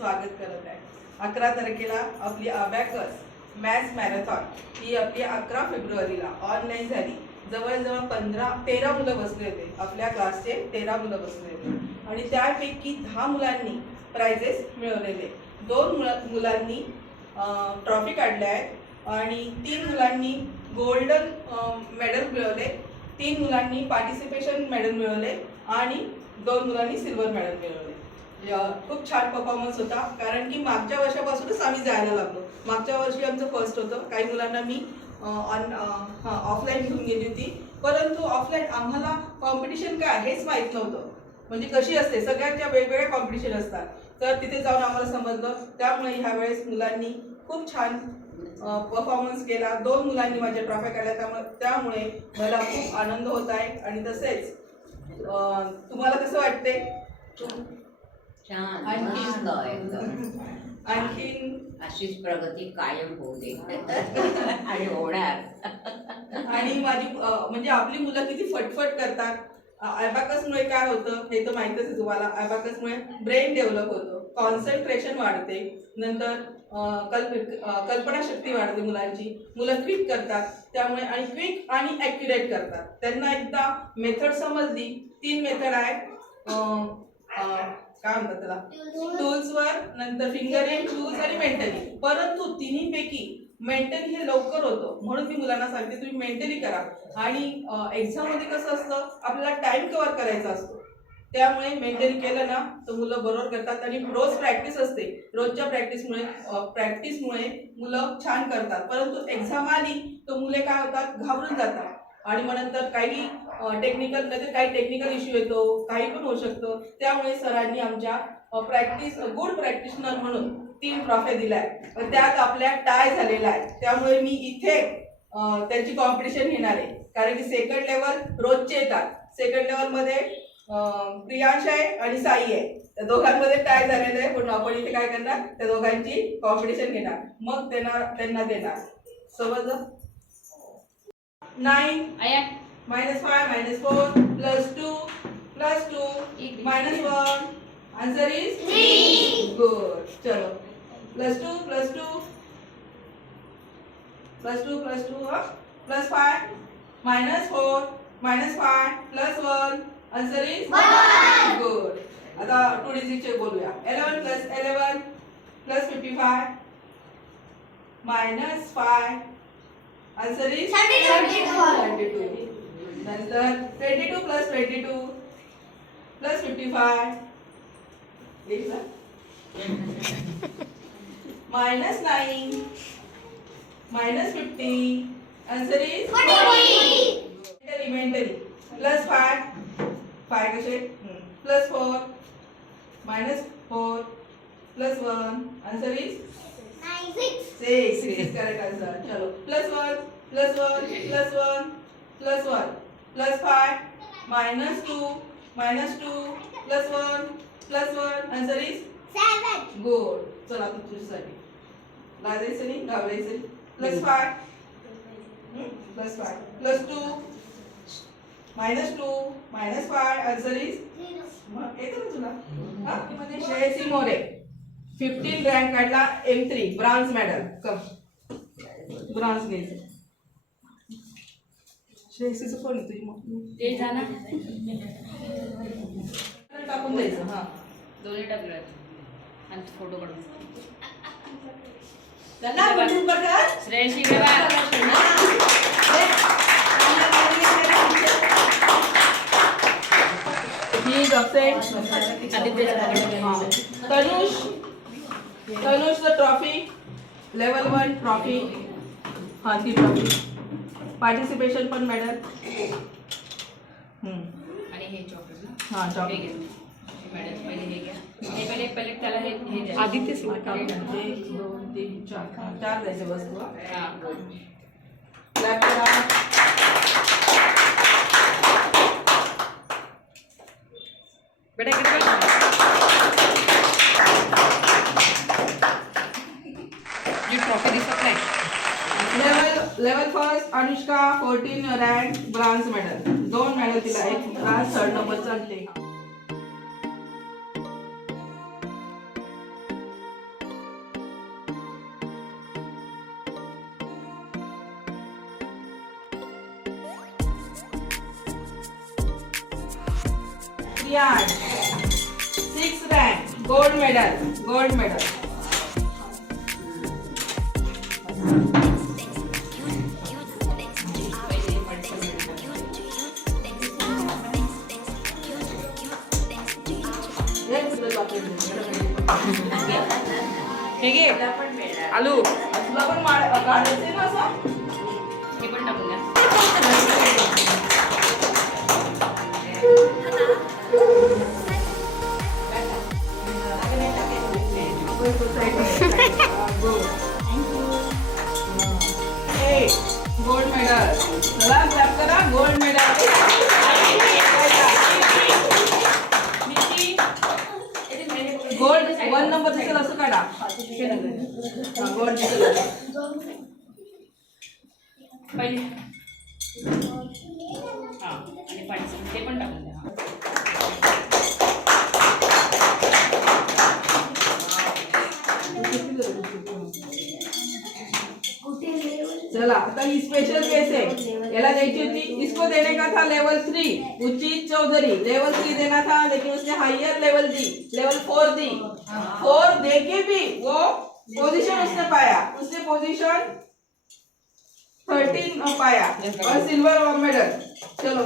स्वागत करत आहे। 11 तारखेला आपली अबॅकस मॅथ्स मॅरेथॉन ही आपली 11 फेब्रुवारीला ऑनलाईन झाली। जवळजवळ 13 मुलं बसले होते, आपल्या क्लासचे 13 मुलं बसले होते आणि त्यापैकी 10 मुलांनी प्राइजेस मिळवलेले, 2 मुलांनी ट्रॉफी काढल्या आहेत आणि 3 मुलांनी गोल्डन मेडल मिळवले, 3 मुलांनी पार्टिसिपेशन मेडल मिळवले आणि 2 मुलांनी सिल्वर मेडल मिळवले। खूप छान परफॉर्मन्स होता, कारण की मागच्या वर्षापासूनच आम्ही जायला लागलो। मागच्या वर्षी आमचं फर्स्ट होतं, काही मुलांना मी ऑफलाईन घेऊन गेली होती, परंतु ऑफलाईन आम्हाला कॉम्पिटिशन काय हेच माहीत नव्हतं, म्हणजे कशी असते, सगळ्यांच्या वेगवेगळ्या कॉम्पिटिशन असतात, तर तिथे जाऊन आम्हाला समजलं। त्यामुळे ह्या वेळेस मुलांनी खूप छान परफॉर्मन्स केला, 2 मुलांनी माझ्या ट्रॉफ्या काढल्या, त्यामुळे मला खूप आनंद होत आहे। आणि तसेच तुम्हाला कसं वाटते? आणखीन अशीच प्रगती कायम होऊ दे आणि होणार। आणि माझी म्हणजे आपली मुलं किती फटफट करतात। अबॅकसमुळे काय होतं हे तर माहितच आहे तुम्हाला, अबॅकसमुळे ब्रेन डेव्हलप होतं, कॉन्सन्ट्रेशन वाढते, नंतर कल्पनाशक्ती वाढते मुलांची, मुलं क्विक करतात, त्यामुळे आणि क्विक आणि ॲक्युरेट करतात। त्यांना एकदा मेथड समजली, 3 मेथड आहेत, काय म्हणतात त्याला, टूल्सवर, नंतर फिंगरिंग टूल्स आणि मेंटली, परंतु तिन्हीपैकी मेंटली हे लवकर होतं, म्हणून मी मुलांना सांगते तुम्ही मेंटली करा। आणि एक्झाम मध्ये कसं असतं, आपल्याला टाइम कव्हर करायचा असतो, त्यामुळे मेंटली केलं ना तर मुलं बरोबर करतात। आणि रोज प्रॅक्टिस असते, रोजच्या प्रॅक्टिसमुळे मुलं छान करतात, परंतु एक्झाम आली तर मुले काय होतात, घाबरून जातात आणि मग नंतर काही टेक्निकल इश्यू येतो, काही पण होऊ शकतं। त्यामुळे सरांनी आमच्या गुड प्रॅक्टिशनर म्हणून 3 ट्रॉफ्या दिल्या, त्यात आपल्या टाय झालेला आहे, त्यामुळे मी इथे त्यांची कॉम्पिटिशन घेणार आहे, कारण की सेकंड लेवल रोजचे येतात, सेकंड लेवल मध्ये प्रियांश आहे आणि साई आहे, त्या दोघांमध्ये टाय झालेलं आहे, पण आपण इथे काय करणार, त्या दोघांची कॉम्पिटिशन घेणार, मग त्यांना देणार। समजलं? 9 -5 -4 +2 -1 आंसर इज 3। गुड, चलो +2 +2 +2 +5 -4 -5 +1 आंसर इज 1। गुड, आता 2 डिजिटचे बोलूया। 11 + 11 + 55 -5 आंसर इज 32। नंतर 22 + 22 + 55 -9 -50 आंसर इज 40। मेंटली +5 कसे +4 -4 +1 answer is 6 is correct answer. चलो +1 +1 +1 +1 +5 -2 -2 +1 +1 आंसर इज 7। गुड, चला आता तुझ्यासाठी लाजायचं नाही, घाबरायचं नाही। +5 +2 -2 -5 आंसर इज 0। येतं ना तुला? मध्ये श्रेयसी मोरे 15 रँक काढला, M3 ब्रॉन्झ मेडल, ब्रॉन्झ घ्यायचं। श्रेयसीचं कोण तुझी मग ते झालं टाकून द्यायचं। हा, दोन्ही टाकले आणि फोटो काढून Shreyasi Tanush the trophy, level 1 trophy, हा ती ट्रॉफी, पार्टिसिपेशन पण मेडल आणि हे चॉकलेट ना, हा चॉकलेट मेडल पहिले हे घ्या, हे पहिले पहिले त्याला हे द्यायचं. आदित्य सिंह का? 1 2 3 4 4 द्यायचे वस्तू. हा. क्लॅप करा. बेटा इकडे बघ. जी ट्रॉफी दिसत नाही. Level first Anushka 14 rank bronze medal. 2 medal तिला, एक ब्रॉन्झ 3rd नंबरचा आणि ते. Priyan 6 rank gold medal. हे घे आलू. तुला पण काढायचे ना असं. हे पण टाकून द्या. Gold medal. चला क्लॅप करा. Gold medal. गोल्ड 1 नंबर दिसेल असं काढा. गोल्ड दिसेल. पहिले हा आणि पाणी ते पण टाकून द्या. चला आता ही स्पेशल केस है, याला द्यायची होती. इसको देने का था लेवल 3 उचित चौधरी. लेवल 3 देना था लेकिन उसने हायर लेवल दी, लेवल 4 दी. 4 देके भी वो पोजीशन उसने पाया. उसने पोजीशन 13 पाया और सिल्वर मेडल. चलो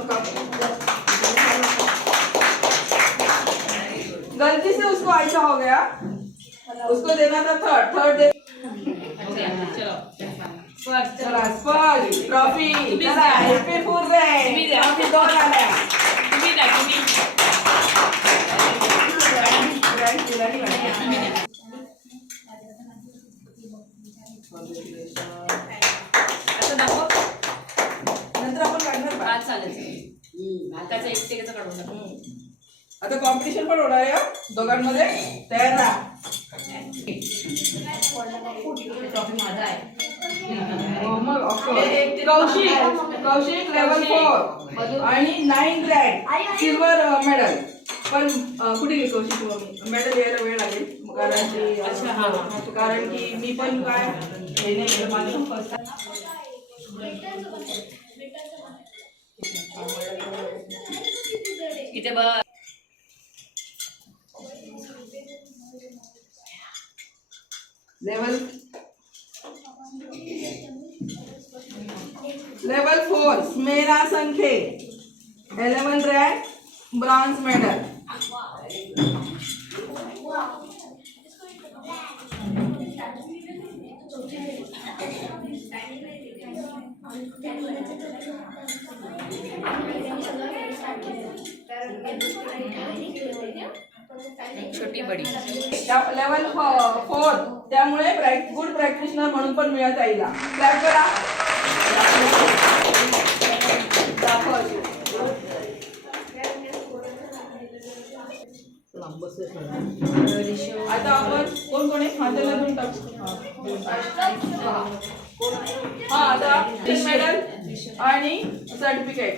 गलती से उसको ऐसा हो गया. उसको देना था थर्ड दे. चलो चला स्पर्श ट्रॉफी. चला हॅपी फुल रे. ट्रॉफी 2 आल्या. तुम्ही द्या तुम्ही. असं दाखव. नंतर आपण काढणार बा. आज चालेल. त्याचं एकटेचं काढून टाकू. आता कॉम्पिटिशन पण होणार आहे हा दोघांमध्ये. तयार राहा. ट्रॉफी माझा आहे. मग कौशिक लेवल 4 आणि 9 रँक सिल्वर मेडल. पण कुठे गेली कौशिक? मेडल यायला वेळ लागेल कारण की मी पण काय हे नाही माझं फर्स्ट. इथे बघ. लेवल 4 स्मेरा संखे 11 रँक ब्रॉन्झ मेडल. छोटी बडी. लेवल 4 त्यामुळे गुड प्रॅक्टिशनर म्हणून पण मिळत आहे. क्लॅप करा. आता आपण कोण कोण आहे हाताला घेऊन टाकू. हा आता मेडल आणि सर्टिफिकेट.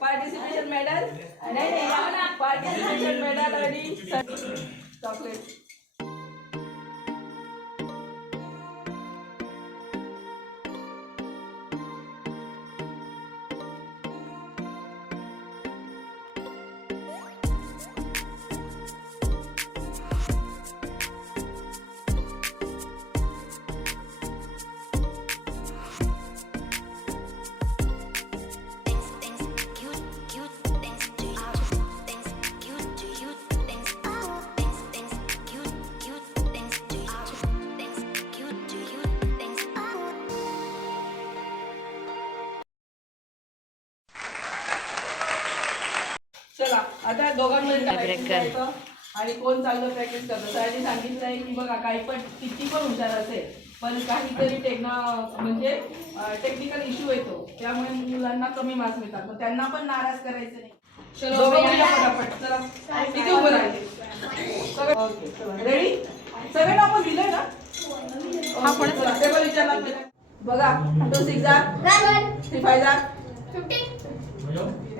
पार्टिसिपेशन मेडल नाही चला आता दोघांमध्ये Break practice कर. करायचं. आणि कोण चांगलं प्रॅक्टिस करतं. सरांनी सांगितलंय की बघा काही पण किती पण हुशार असेल पण काहीतरी म्हणजे टेक्निकल इश्यू येतो त्यामुळे मुलांना कमी मार्क्स मिळतात मग त्यांना पण नाराज करायचं नाही. चलो दोघं भैया. मुलं पटापट. चला किती उभं राहिले ओके चला रेडी सगळ्यांना आपण दिलंय ना हा, पण- चला, टेबल विचारणार पहिले. बघा 2 6 जा 3 5 जा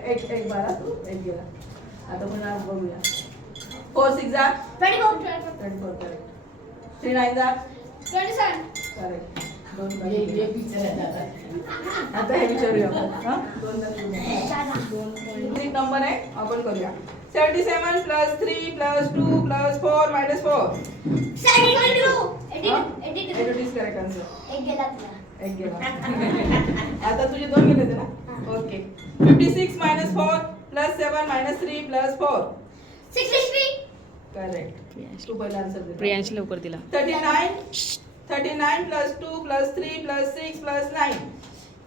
एक बारा एक गेला आता पुन्हा बघूया 4 6 जा 24 करेक्ट 3 9 जा करेक्ट 2 आता हे विचारूया आपण हा 2 नंबर आहे आपण करूया 77 plus 3 plus 2 plus 4 minus 4 edit correct answer एक गेला आता तुझे 2 गेले होते ना okay 56 minus 4 plus 7 minus 3 plus 4 correct तू पहिला आन्सर दे प्रियांशी लवकर दिला 39 plus 2 plus 3 plus 6 plus 9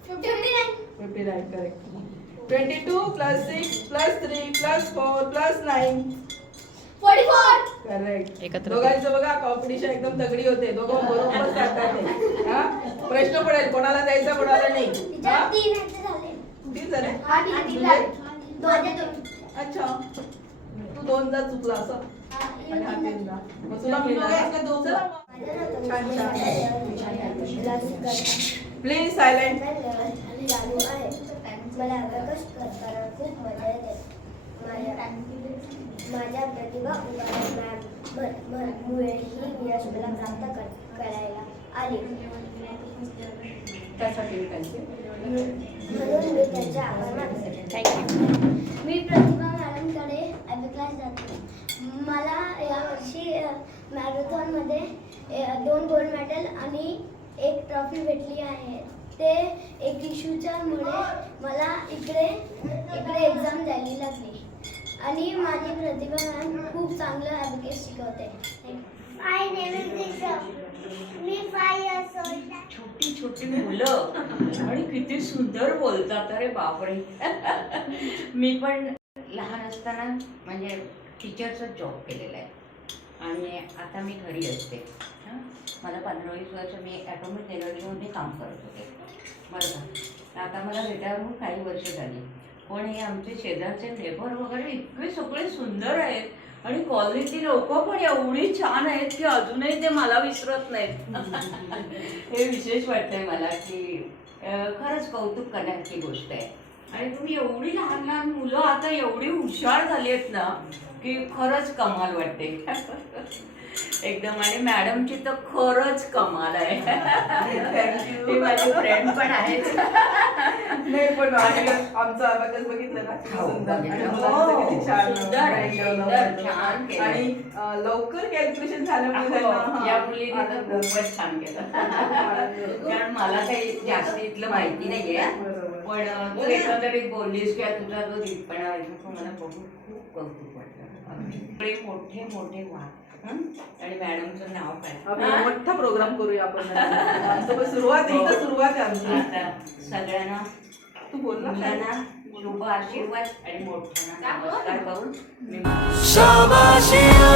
59 correct 22 plus 6 plus 3 plus 4 plus 9 correct एकत्र. दोघांचं बघा कॉम्पिटिशन एकदम तगडी होते दोघं बरोबर सांगतात ते. हा प्रश्न पडेल कोणाला द्यायचा कोणाला नाही हा? तीन झाले अच्छा तू 2 जा चुकला असं आणि हा 3 जा मग तुला मिळाला चला मग. प्लीज सायलेंट मला अभ्यास करताना खूप मजा येते माझ्या प्रतिभा मुळे ही यश मला प्राप्त करायला आली त्यासाठी त्यांचे म्हणून मी त्यांचे आभार मानते थँक्यू. मी प्रतिभा मॅडमकडे अभ्यास जाते मला यावर्षी मॅरेथॉनमध्ये 2 गोल्ड मेडल आणि 1 ट्रॉफी भेटली आहे ते एक इश्यूच्यामुळे मला इकडे एक्झाम द्यायला लागली आणि माझी प्रतिभा मॅम खूप चांगलं ॲडव्होकेट शिकवते मी 5 years old. छोटी छोटी मुलं आणि किती सुंदर बोलतात अरे बापरे. मी पण लहान असताना म्हणजे टीचरचा जॉब केलेला आहे आणि आता मी घरी असते. हं? मला 15-20 वर्ष मी ॲटॉमिक एनर्जीमध्ये काम करत होते बरं का. आता मला रिटायर होऊन काही वर्ष झाली पण हे आमचे शेजारचे नेबर वगैरे इतके सगळे सुंदर आहेत आणि कॉलनीची लोक पण एवढी छान आहेत की अजूनही ते मला विसरत नाहीत. हे विशेष वाटतंय मला की खरंच कौतुक करण्याची गोष्ट आहे. आणि तुम्ही एवढी लहान लहान मुलं आता एवढी हुशार झाली आहेत ना की खरंच कमाल वाटते एकदम. आणि मॅडमची तर खरंच कमाल आहे. ती माझी फ्रेंड पण आहेत. नाही पण आमचा अभ्यास बघितलं ना किती हो, सुंदर आणि बघितलं. मुलांचं किती छान सुंदर, brain develop सुंदर, होतं. छान केलं. आणि लवकर कॅल्क्युलेशन झाल्यामुळे त्यांना, हा, या मुलीने तर आनंद. खूपच छान केलं. आनंद. कारण मला काही जास्त इथलं माहिती नाहीये बरोबर. पण तू एकंदरीत बोललीस किंवा तुझा जो धीटपणा आहे तो मला बघून खूप कौतुक वाटलं. इकडे मोठे मोठे वाद हं? आणि मॅडमचं नाव आपण काय मोठा प्रोग्राम करूया आपण आमचं पण सुरुवात इथं सुरुवात आहे आमची. आता सगळ्यांना तू बोल ना मुलांना शुभ आशीर्वाद आणि मोठ्यांना नमस्कार करून मी शाबाशिया